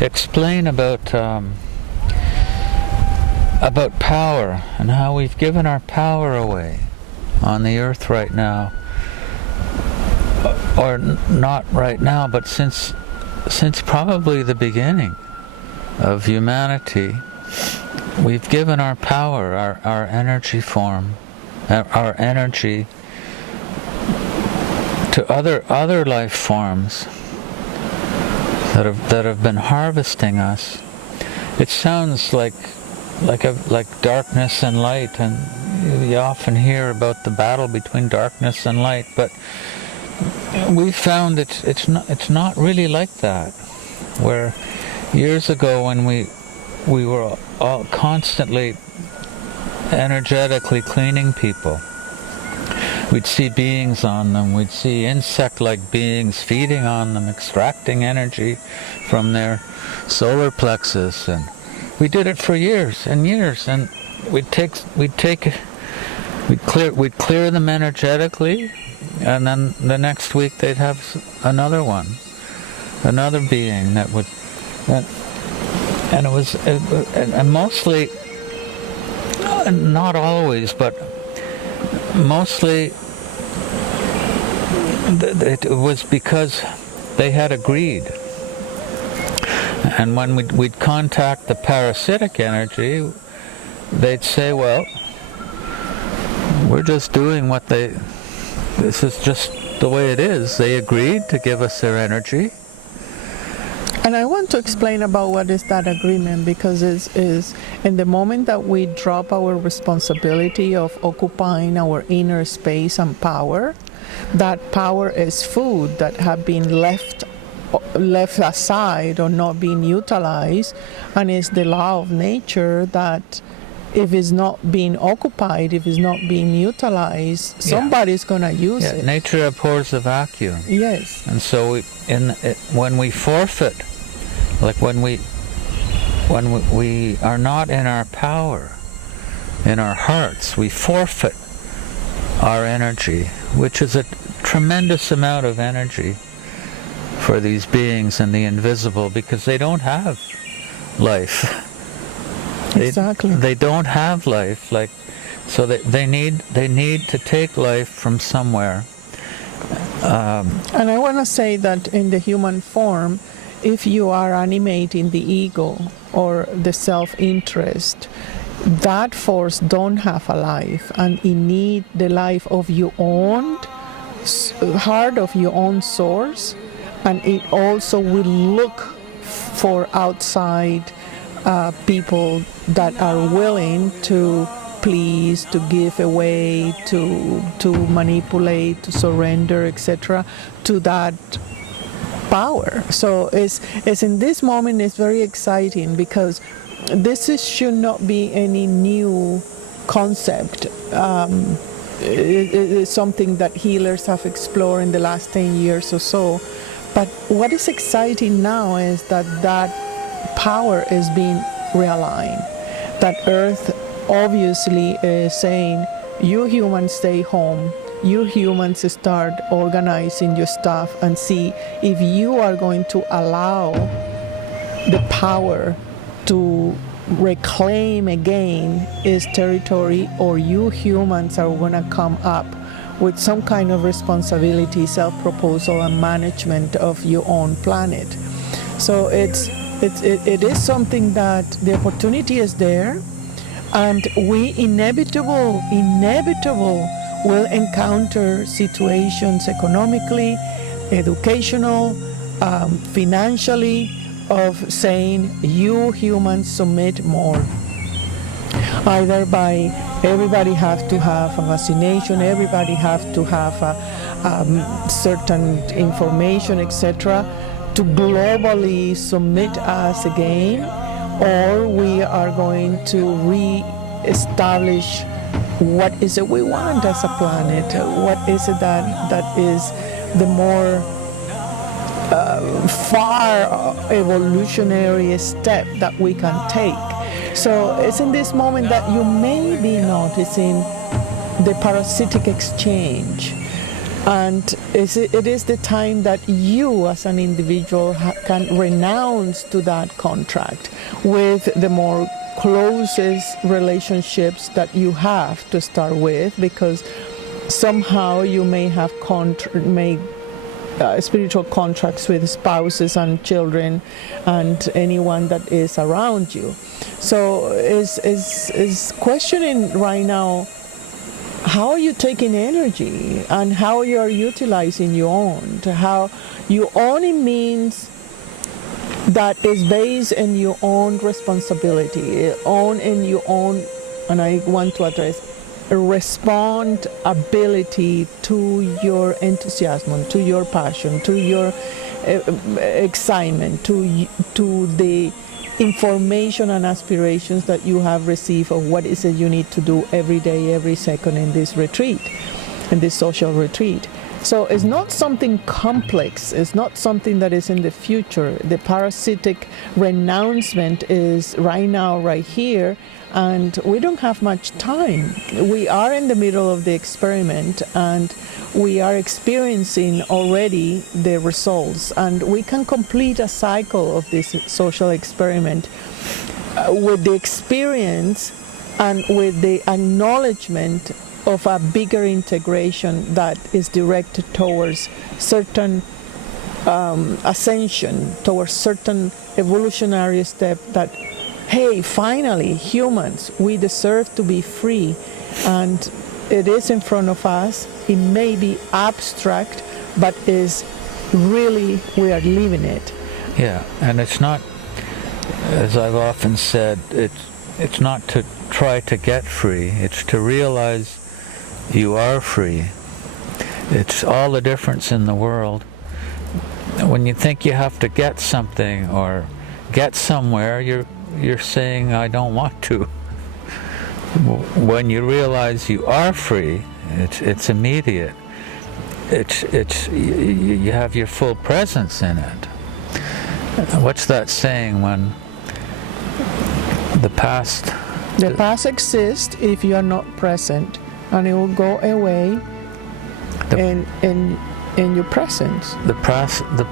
explain about power and how we've given our power away on the earth right now, or not right now, but since probably the beginning of humanity. We've given our power, our energy form, our energy to other life forms that have been harvesting us. It sounds like darkness and light, and you often hear about the battle between darkness and light, but we found it's not really like that. Where years ago, when we were all constantly energetically cleaning people, we'd see beings on them, we'd see insect-like beings feeding on them, extracting energy from their solar plexus, and we did it for years and years, and we'd clear them energetically, and then the next week they'd have another being that would, and it was, and mostly, not always, but mostly it was because they had agreed. And when we'd contact the parasitic energy, they'd say, well, we're just doing this is just the way it is. They agreed to give us their energy. And I want to explain about what is that agreement, because is in the moment that we drop our responsibility of occupying our inner space and power, that power is food that have been left aside or not being utilized, and it's the law of nature that if it's not being occupied, if it's not being utilized, somebody's going to use it. Nature abhors a vacuum. Yes. And so when we forfeit, like when we are not in our power, in our hearts, we forfeit our energy, which is a tremendous amount of energy for these beings in the invisible, because they don't have life. Exactly. They don't have life, so that they need to take life from somewhere. And I want to say that in the human form, if you are animating the ego or the self-interest, that force don't have a life, and it need the life of your own heart, of your own source, and it also will look for outside people that are willing to please, to give away, to manipulate, to surrender, etc., to that power. So it's in this moment, it's very exciting, because should not be any new concept. It is something that healers have explored in the last 10 years or so. But what is exciting now is that power is being realigned. That Earth obviously is saying, you humans stay home. You humans start organizing your stuff and see if you are going to allow the power to reclaim again its territory, or you humans are going to come up with some kind of responsibility, self-proposal, and management of your own planet. So it is something that the opportunity is there, and we inevitable will encounter situations economically, educational, financially, of saying you humans submit more. Either by everybody have to have a vaccination, everybody have to have certain information, etc., to globally submit us again, or we are going to re-establish what is it we want as a planet, what is it that is the more far evolutionary step that we can take. So it's in this moment that you may be noticing the parasitic exchange. And it is the time that you as an individual can renounce to that contract with the more closest relationships that you have to start with, because somehow you may have spiritual contracts with spouses and children and anyone that is around you. So is questioning right now, how are you taking energy and how you are utilizing your own? How you only means that is based on your own responsibility, in your own, and I want to address respond ability to your enthusiasm, to your passion, to your excitement, to the information and aspirations that you have received of what is it you need to do every day, every second in this retreat, in this social retreat. So it's not something complex, it's not something that is in the future. The parasitic renouncement is right now, right here, and we don't have much time. We are in the middle of the experiment and we are experiencing already the results, and we can complete a cycle of this social experiment with the experience and with the acknowledgement of a bigger integration that is directed towards certain ascension, towards certain evolutionary step that, hey, finally, humans, we deserve to be free. And it is in front of us. It may be abstract, but is really, we are living it. Yeah, and it's not, as I've often said, it's not to try to get free. It's to realize you are free. It's all the difference in the world. When you think you have to get something or get somewhere, you're saying, I don't want to. When you realize you are free, it's immediate. You have your full presence in it. What's that saying when the past exists if you are not present, and it will go away in your presence. The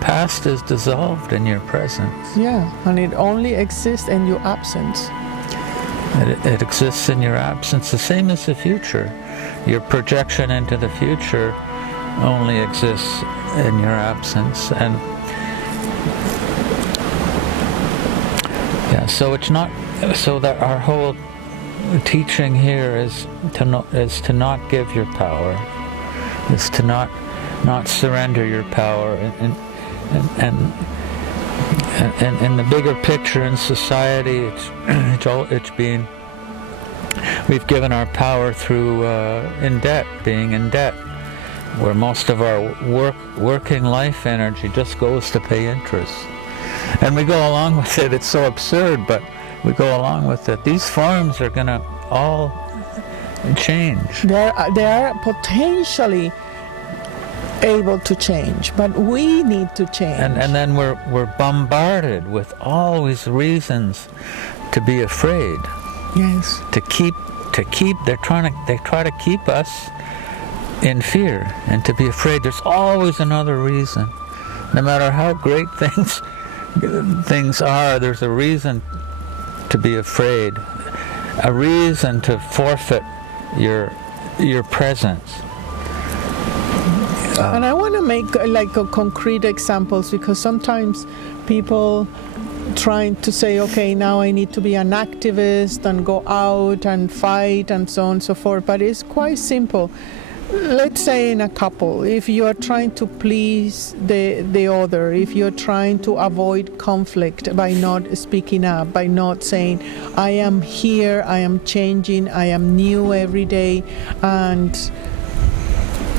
past is dissolved in your presence. Yeah, and it only exists in your absence. It exists in your absence, the same as the future. Your projection into the future only exists in your absence, and yeah. So it's not. So that our whole teaching here is to not give your power, is to not surrender your power, and in the bigger picture in society, it's been, we've given our power through being in debt, where most of our working life energy just goes to pay interest, and we go along with it. It's so absurd, but we go along with it. These forms are going to all change. They are potentially able to change, but we need to change. And then we're bombarded with always reasons to be afraid. Yes. To keep they try to keep us in fear and to be afraid. There's always another reason. No matter how great things are, there's a reason to be afraid, a reason to forfeit your presence. And I want to make concrete examples, because sometimes people trying to say, okay, now I need to be an activist and go out and fight and so on and so forth, but it's quite simple. Let's say in a couple, if you are trying to please the other, if you're trying to avoid conflict by not speaking up, by not saying, I am here, I am changing, I am new every day, and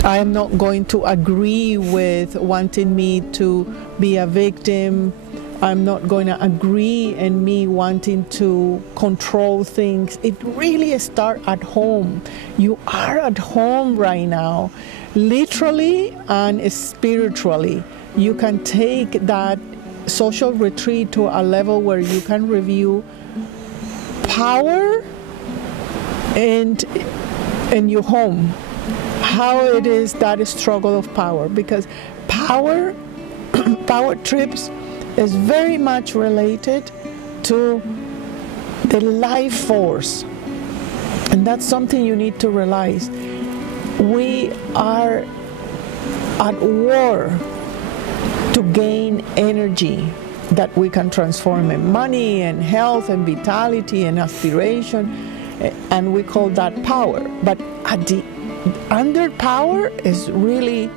I am not going to agree with wanting me to be a victim. I'm not going to agree in me wanting to control things. It really starts at home. You are at home right now, literally and spiritually. You can take that social retreat to a level where you can review power and in your home. how it is that struggle of power, because power power trips is very much related to the life force, and that's something you need to realize. We are at war to gain energy that we can transform in money and health and vitality and aspiration, and we call that power. But under power is really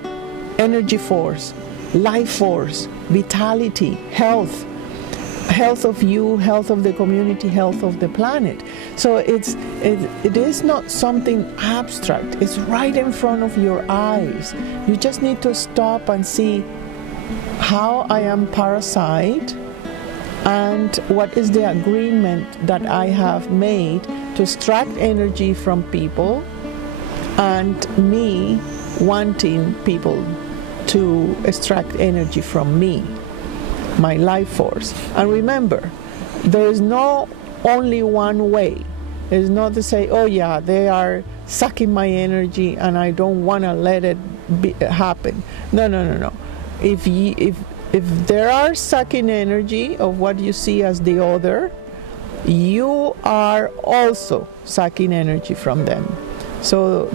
energy force, life force, vitality, health of you, health of the community, health of the planet. So it is not something abstract. It's right in front of your eyes. You just need to stop and see how I am parasite, and what is the agreement that I have made to extract energy from people, and me wanting people to extract energy from me, my life force. And remember, there is no only one way. It's not to say, oh yeah, they are sucking my energy and I don't want to let it happen. No. If there are sucking energy of what you see as the other, you are also sucking energy from them. So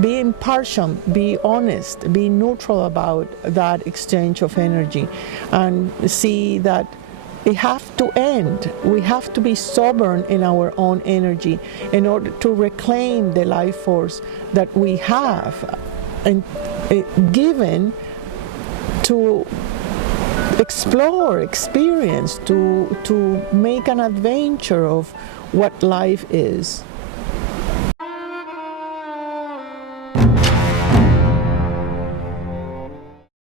be impartial, be honest, be neutral about that exchange of energy, and see that it has to end. We have to be sovereign in our own energy in order to reclaim the life force that we have and given to explore, experience, to make an adventure of what life is.